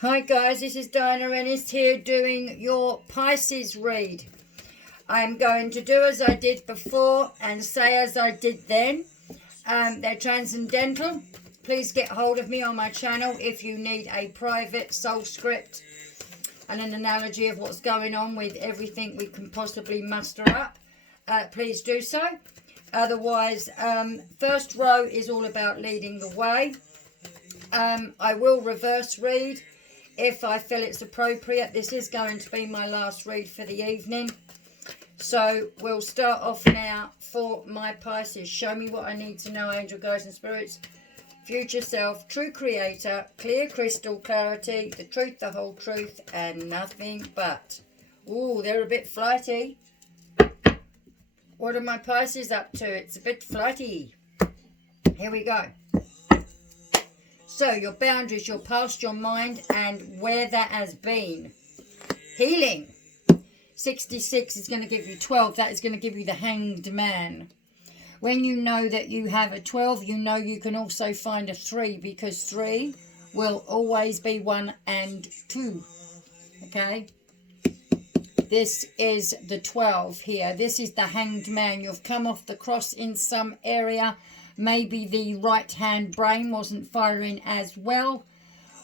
Hi guys, this is Diana Ennis here doing your Pisces read. I'm going to do as I did before and say as I did then. They're transcendental. Please get hold of me on my channel if you need a private soul script and an analogy of what's going on with everything we can possibly muster up. Please do so. Otherwise, first row is all about leading the way. I will reverse read if I feel it's appropriate. This is going to be my last read for the evening. So we'll start off now for my Pisces. Show me what I need to know, angel guides and spirits. Future self, true creator, clear crystal clarity, the truth, the whole truth, and nothing but. Ooh, they're a bit flighty. What are my Pisces up to? It's a bit flighty. Here we go. So, your boundaries, your past, your mind, and where that has been. Healing. 66 is going to give you 12. That is going to give you the Hanged Man. When you know that you have a 12, you know you can also find a 3, because 3 will always be 1 and 2. Okay? This is the 12 here. This is the Hanged Man. You've come off the cross in some area. Maybe the right-hand brain wasn't firing as well,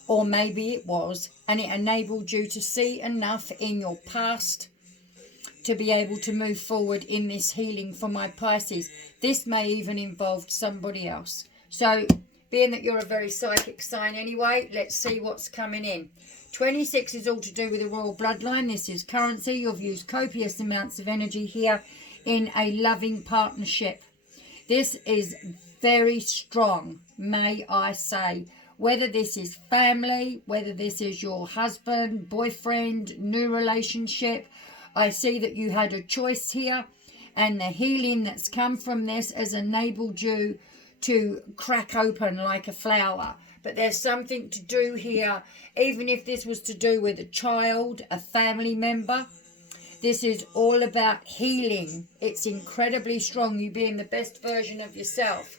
or maybe it was, and it enabled you to see enough in your past to be able to move forward in this healing for my Pisces. This may even involve somebody else. So, being that you're a very psychic sign anyway, let's see what's coming in. 26 is all to do with the royal bloodline. This is currency. You've used copious amounts of energy here in a loving partnership. This is very strong, may I say. Whether this is family, whether this is your husband, boyfriend, new relationship, I see that you had a choice here, and the healing that's come from this has enabled you to crack open like a flower. But there's something to do here, even if this was to do with a child, a family member. This is all about healing. It's incredibly strong, you being the best version of yourself.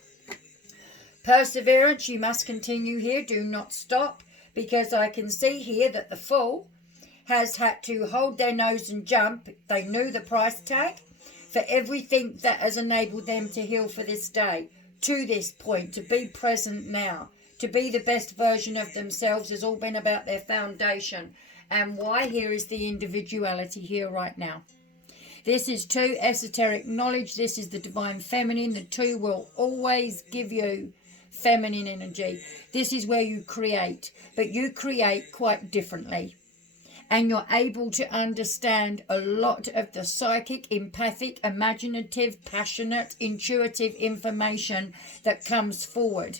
Perseverance, you must continue here. Do not stop, because I can see here that the Fool has had to hold their nose and jump. They knew the price tag for everything that has enabled them to heal for this day, to this point, to be present now, to be the best version of themselves has all been about their foundation. And why? Here is the individuality here right now. This is 2, esoteric knowledge. This is the divine feminine. The 2 will always give you feminine energy. This is where you create, but you create quite differently. And you're able to understand a lot of the psychic, empathic, imaginative, passionate, intuitive information that comes forward.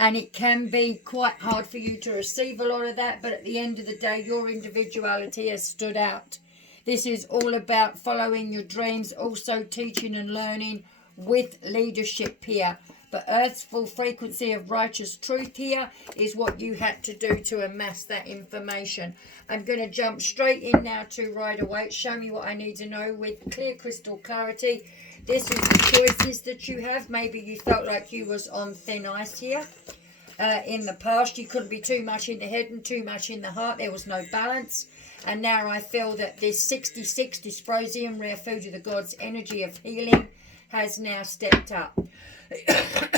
And it can be quite hard for you to receive a lot of that, but at the end of the day, your individuality has stood out. This is all about following your dreams, also teaching and learning with leadership here. But Earth's full frequency of righteous truth here is what you had to do to amass that information. I'm going to jump straight in now to Rider-Waite. Show me what I need to know with clear crystal clarity. This is the choices that you have. Maybe you felt like you was on thin ice here. In the past, you couldn't be too much in the head and too much in the heart. There was no balance. And now I feel that this 66 dysprosium, rare food of the gods, energy of healing, has now stepped up.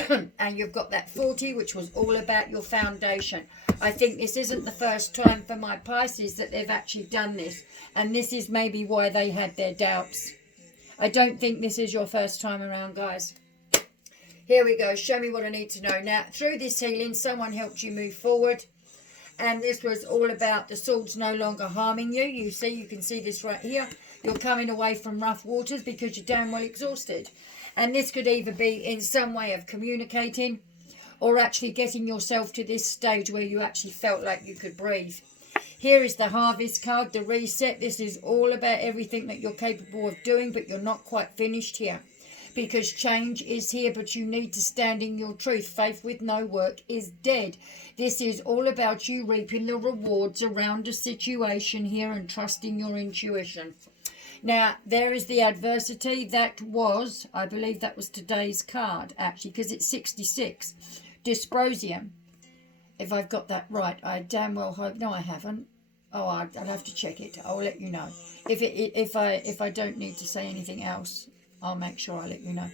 And you've got that 40, which was all about your foundation. I think this isn't the first time for my Pisces that they've actually done this. And this is maybe why they had their doubts. I don't think this is your first time around, guys. Here we go. Show me what I need to know. Now, through this healing, someone helped you move forward. And this was all about the swords no longer harming you. You can see this right here. You're coming away from rough waters because you're damn well exhausted. And this could either be in some way of communicating or actually getting yourself to this stage where you actually felt like you could breathe. Here is the Harvest card, the reset. This is all about everything that you're capable of doing, but you're not quite finished here. Because change is here, but you need to stand in your truth. Faith with no work is dead. This is all about you reaping the rewards around a situation here and trusting your intuition. Now, there is the adversity. That was, I believe that was today's card, actually, because it's 66. Dysprosium. if I've got that right. I damn well hope. No, I haven't. Oh, I'll have to check it. I'll let you know. If I don't need to say anything else, I'll make sure I let you know.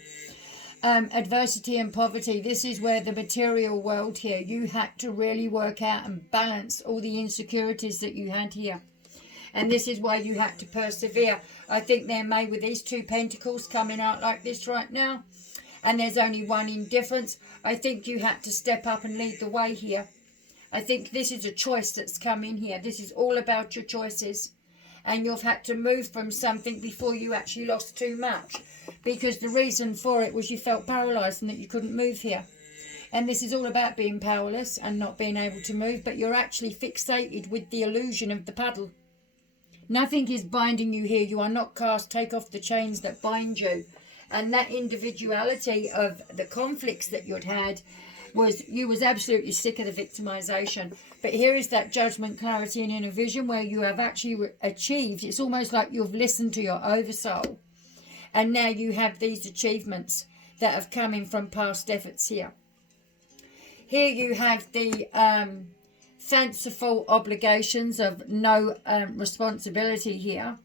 Adversity and poverty. This is where the material world here, you had to really work out and balance all the insecurities that you had here. And this is why you had to persevere. I think they're made with these 2 pentacles coming out like this right now. And there's only one indifference. I think you had to step up and lead the way here. I think this is a choice that's come in here. This is all about your choices. And you've had to move from something before you actually lost too much. Because the reason for it was you felt paralysed and that you couldn't move here. And this is all about being powerless and not being able to move. But you're actually fixated with the illusion of the paddle. Nothing is binding you here. You are not cast. Take off the chains that bind you. And that individuality of the conflicts that you'd had was, you was absolutely sick of the victimization. But here is that judgment, clarity and inner vision where you have actually achieved. It's almost like you've listened to your oversoul. And now you have these achievements that have come in from past efforts here. Here you have the fanciful obligations of no responsibility here.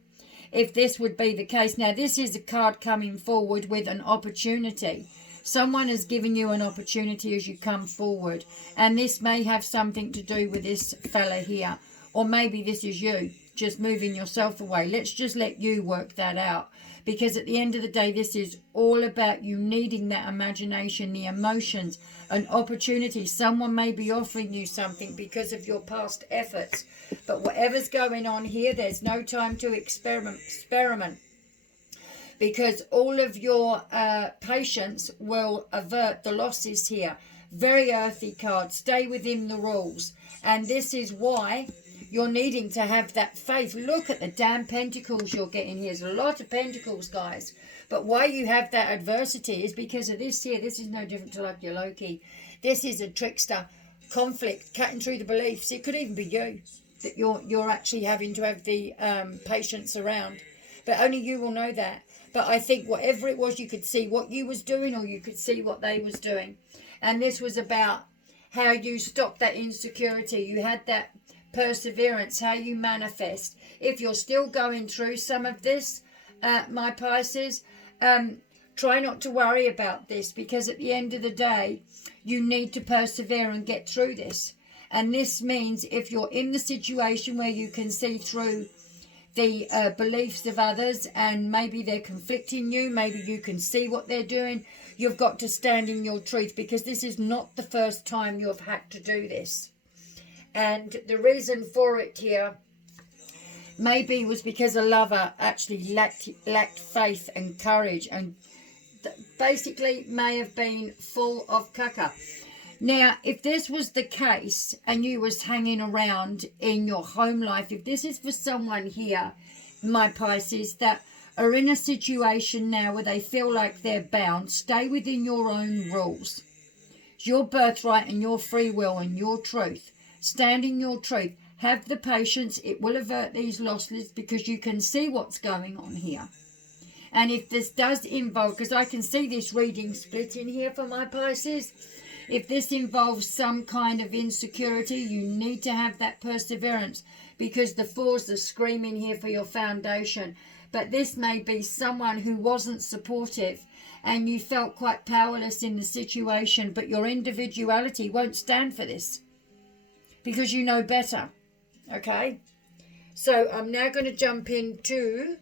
If this would be the case. Now, this is a card coming forward with an opportunity. Someone has given you an opportunity as you come forward. And this may have something to do with this fella here. Or maybe this is you just moving yourself away. Let's just let you work that out. Because at the end of the day, this is all about you needing that imagination, the emotions, an opportunity. Someone may be offering you something because of your past efforts. But whatever's going on here, there's no time to experiment. Because all of your patience will avert the losses here. Very earthy card. Stay within the rules. And this is why you're needing to have that faith. Look at the damn pentacles you're getting here. There's a lot of pentacles, guys. But why you have that adversity is because of this here. This is no different to like your Loki. This is a trickster. Conflict. Cutting through the beliefs. It could even be you. That you're actually having to have the patience around. But only you will know that. But I think whatever it was, you could see what you was doing or you could see what they was doing. And this was about how you stopped that insecurity. You had that perseverance, how you manifest. If you're still going through some of this, my Pisces, try not to worry about this, because at the end of the day, you need to persevere and get through this. And this means if you're in the situation where you can see through the beliefs of others and maybe they're conflicting you, maybe you can see what they're doing, you've got to stand in your truth, because this is not the first time you've had to do this. And the reason for it here maybe was because a lover actually lacked faith and courage and basically may have been full of caca. Now, if this was the case and you was hanging around in your home life, if this is for someone here, my Pisces, that are in a situation now where they feel like they're bound, stay within your own rules. It's your birthright and your free will and your truth. Stand in your truth. Have the patience. It will avert these losses because you can see what's going on here. And if this does involve, because I can see this reading split in here for my Pisces, if this involves some kind of insecurity, you need to have that perseverance, because the fours are screaming here for your foundation. But this may be someone who wasn't supportive and you felt quite powerless in the situation, but your individuality won't stand for this because you know better. Okay, so I'm now going to jump into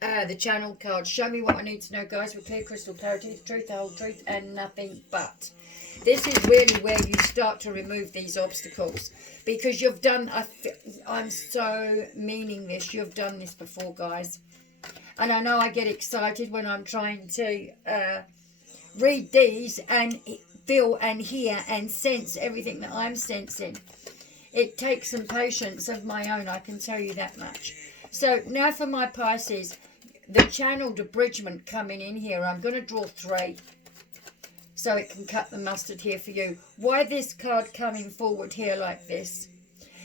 the channel card. Show me what I need to know, guys, with clear crystal clarity, the truth, the whole truth, and nothing but. This is really where you start to remove these obstacles, because you've done, I'm so meaning this, you've done this before, guys. And I know I get excited when I'm trying to read these and feel and hear and sense everything that I'm sensing. It takes some patience of my own, I can tell you that much. So now for my Pisces, the channeled abridgment coming in here, I'm going to draw 3 so it can cut the mustard here for you. Why this card coming forward here like this?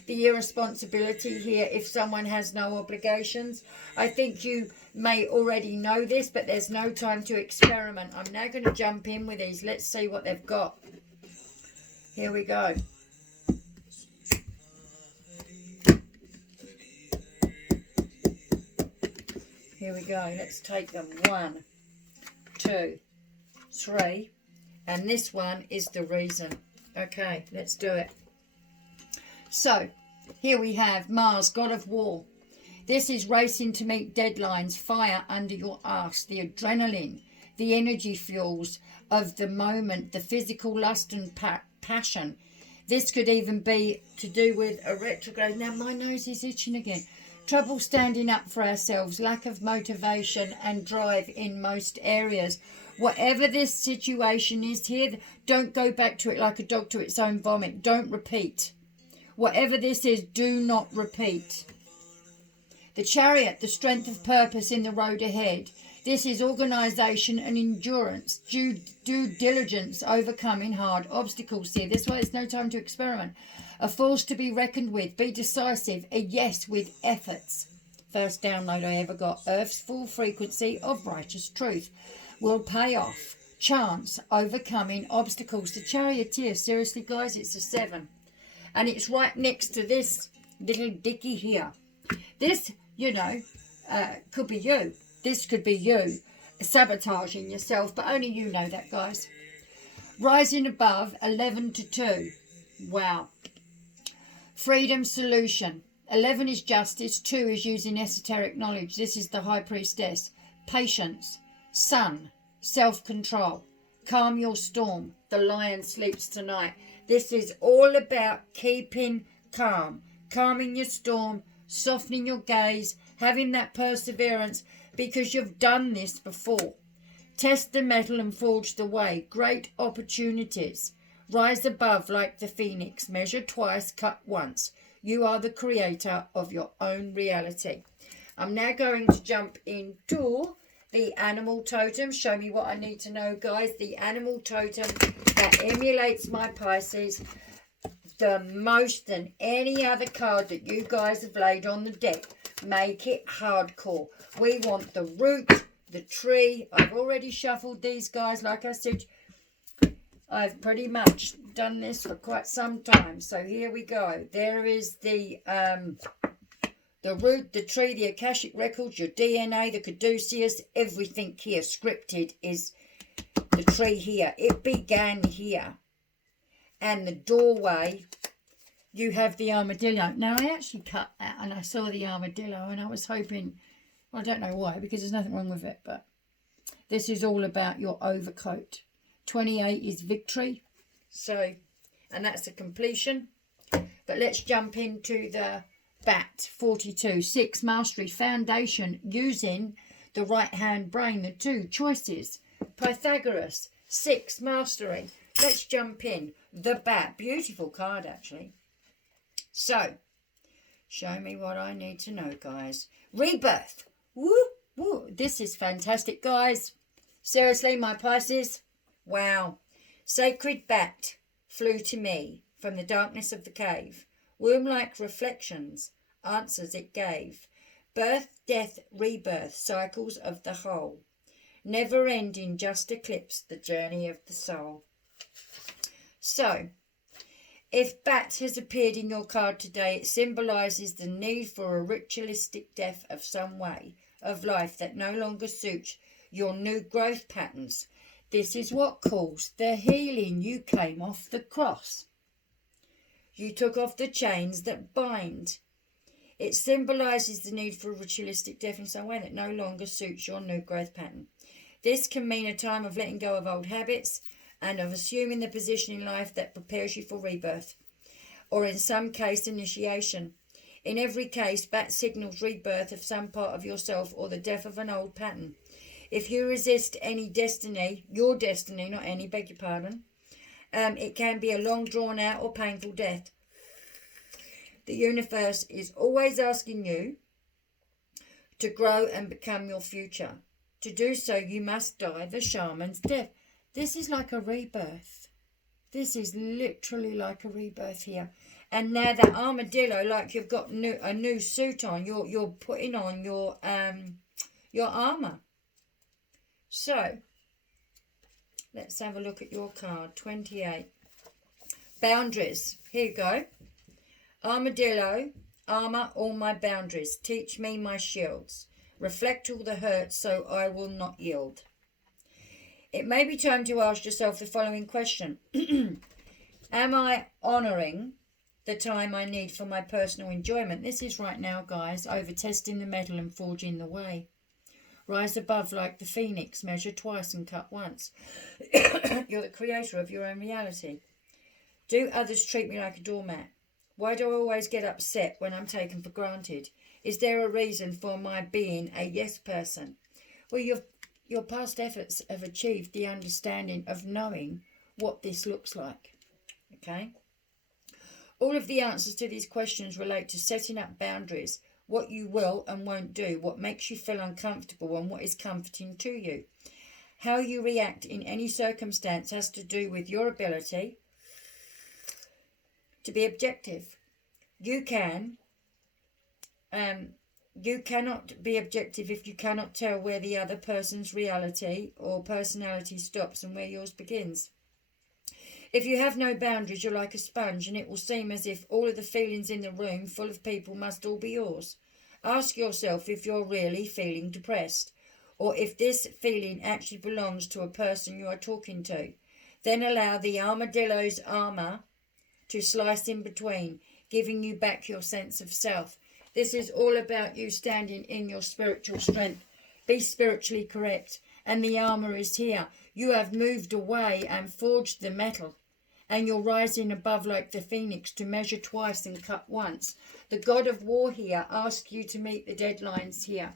The irresponsibility here if someone has no obligations. I think you may already know this, but there's no time to experiment. I'm now going to jump in with these. Let's see what they've got. Here we go. Here we go. Let's take them. 1, 2, 3. And this one is the reason. Okay, let's do it. So, here we have Mars, God of War. This is racing to meet deadlines, fire under your arse, the adrenaline, the energy fuels of the moment, the physical lust and passion. This could even be to do with a retrograde. Now my nose is itching again. Trouble standing up for ourselves, lack of motivation and drive in most areas. Whatever this situation is here, don't go back to it like a dog to its own vomit. Don't repeat. Whatever this is, do not repeat. The Chariot, the strength of purpose in the road ahead. This is organisation and endurance, due diligence, overcoming hard obstacles here. This is why it's no time to experiment. A force to be reckoned with, be decisive, a yes with efforts. First download I ever got. Earth's full frequency of righteous truth will pay off. Chance, overcoming obstacles. The Charioteer, seriously guys, it's a 7. And it's right next to this little dicky here. This, you know, could be you. This could be you sabotaging yourself, but only you know that, guys. Rising above, 11 to 2. Wow. Freedom solution. 11 is justice. 2 is using esoteric knowledge. This is the High Priestess. Patience. Sun. Self-control. Calm your storm. The lion sleeps tonight. This is all about keeping calm. Calming your storm. Softening your gaze. Having that perseverance. Because you've done this before. Test the metal and forge the way. Great opportunities. Rise above like the phoenix. Measure twice, cut once. You are the creator of your own reality. I'm now going to jump into the animal totem. Show me what I need to know, guys. The animal totem that emulates my Pisces the most than any other card that you guys have laid on the deck. Make it hardcore. We want the root, the tree. I've already shuffled these guys. Like I said, I've pretty much done this for quite some time. So here we go. There is the root, the tree, the Akashic records, your DNA, the caduceus, everything here scripted is the tree here. It began here. And the doorway, you have the armadillo. Now, I actually cut that and I saw the armadillo and I was hoping, well, I don't know why, because there's nothing wrong with it, but this is all about your overcoat. 28 is victory. So, and that's a completion. But let's jump into the bat. 42. 6, mastery, foundation, using the right-hand brain, the 2 choices. Pythagoras. 6, mastery. Let's jump in. The bat. Beautiful card, actually. So, show me what I need to know, guys. Rebirth. Woo, woo. This is fantastic, guys. Seriously, my Pisces. Wow. Sacred bat flew to me from the darkness of the cave. Womb-like reflections, answers it gave. Birth, death, rebirth, cycles of the whole. Never ending, just eclipse the journey of the soul. So, if bat has appeared in your card today, it symbolises the need for a ritualistic death of some way of life that no longer suits your new growth patterns. This is what caused the healing. You came off the cross. You took off the chains that bind. It symbolises the need for a ritualistic death in some way that no longer suits your new growth pattern. This can mean a time of letting go of old habits and of assuming the position in life that prepares you for rebirth, or in some case, initiation. In every case, bat signals rebirth of some part of yourself or the death of an old pattern. If you resist any destiny, your destiny, not any, beg your pardon, it can be a long, drawn-out or painful death. The universe is always asking you to grow and become your future. To do so, you must die the shaman's death. This is like a rebirth. This is literally like a rebirth here. And now that armadillo, like you've got a new suit on, you're putting on your armor. So, let's have a look at your card. 28. Boundaries. Here you go. Armadillo, armor all my boundaries. Teach me my shields. reflect all the hurt so I will not yield. It may be time to ask yourself the following question. Am I honouring the time I need for my personal enjoyment? This is right now, guys, over testing the metal and forging the way. Rise above like the phoenix, measure twice and cut once. You're the creator of your own reality. Do others treat me like a doormat? Why do I always get upset when I'm taken for granted? Is there a reason for my being a yes person? Well, your past efforts have achieved the understanding of knowing what this looks like. Okay? All of the answers to these questions relate to setting up boundaries, what you will and won't do, what makes you feel uncomfortable and what is comforting to you. How you react in any circumstance has to do with your ability to be objective. You cannot be objective if you cannot tell where the other person's reality or personality stops and where yours begins. If you have no boundaries, you're like a sponge, and it will seem as if all of the feelings in the room full of people must all be yours. Ask yourself if you're really feeling depressed, or if this feeling actually belongs to a person you are talking to. Then allow the armadillo's armour to slice in between, giving you back your sense of self. This is all about you standing in your spiritual strength. Be spiritually correct. And the armour is here. You have moved away and forged the metal. And you're rising above like the phoenix to measure twice and cut once. The God of War here asks you to meet the deadlines here,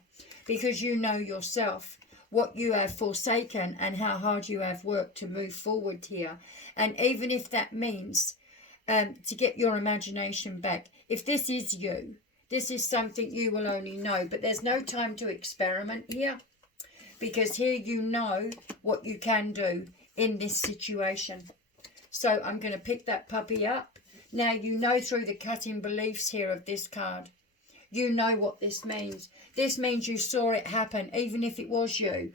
because you know yourself what you have forsaken and how hard you have worked to move forward here. And even if that means to get your imagination back, if this is you, this is something you will only know. But there's no time to experiment here, because here you know what you can do in this situation. So I'm going to pick that puppy up. Now you know through the cutting beliefs here of this card, you know what this means. This means you saw it happen, even if it was you.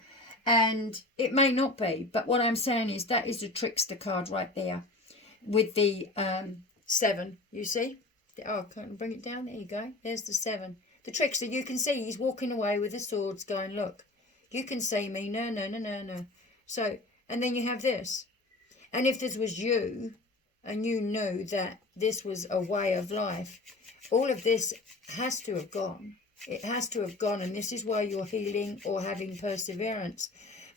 And it may not be, but what I'm saying is that is the trickster card right there with the 7, you see? Oh, can I bring it down? There you go. There's the 7. The trickster, you can see he's walking away with the swords going, look, you can see me. No, no, no, no, no. So, and then you have this. And if this was you, and you knew that this was a way of life, all of this has to have gone. It has to have gone, and this is why you're healing or having perseverance.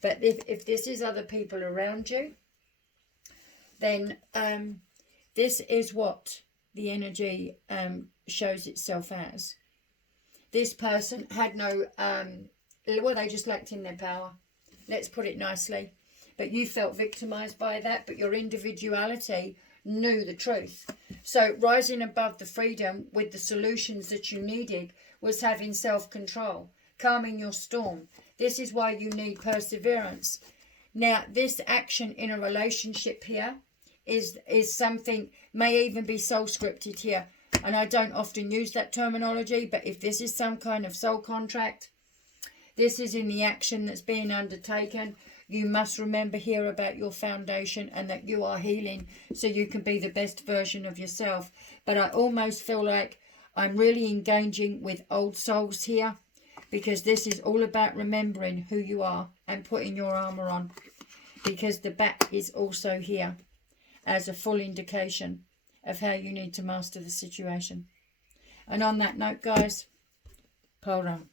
But if this is other people around you, then this is what the energy shows itself as. This person had no, well, they just lacked in their power. Let's put it nicely. But you felt victimised by that, but your individuality knew the truth. So rising above the freedom with the solutions that you needed was having self-control, calming your storm. This is why you need perseverance. Now, this action in a relationship here is something, may even be soul scripted here. And I don't often use that terminology, but if this is some kind of soul contract, this is in the action that's being undertaken. You must remember here about your foundation and that you are healing so you can be the best version of yourself. But I almost feel like I'm really engaging with old souls here, because this is all about remembering who you are and putting your armour on, because the back is also here as a full indication of how you need to master the situation. And on that note, guys, hold on.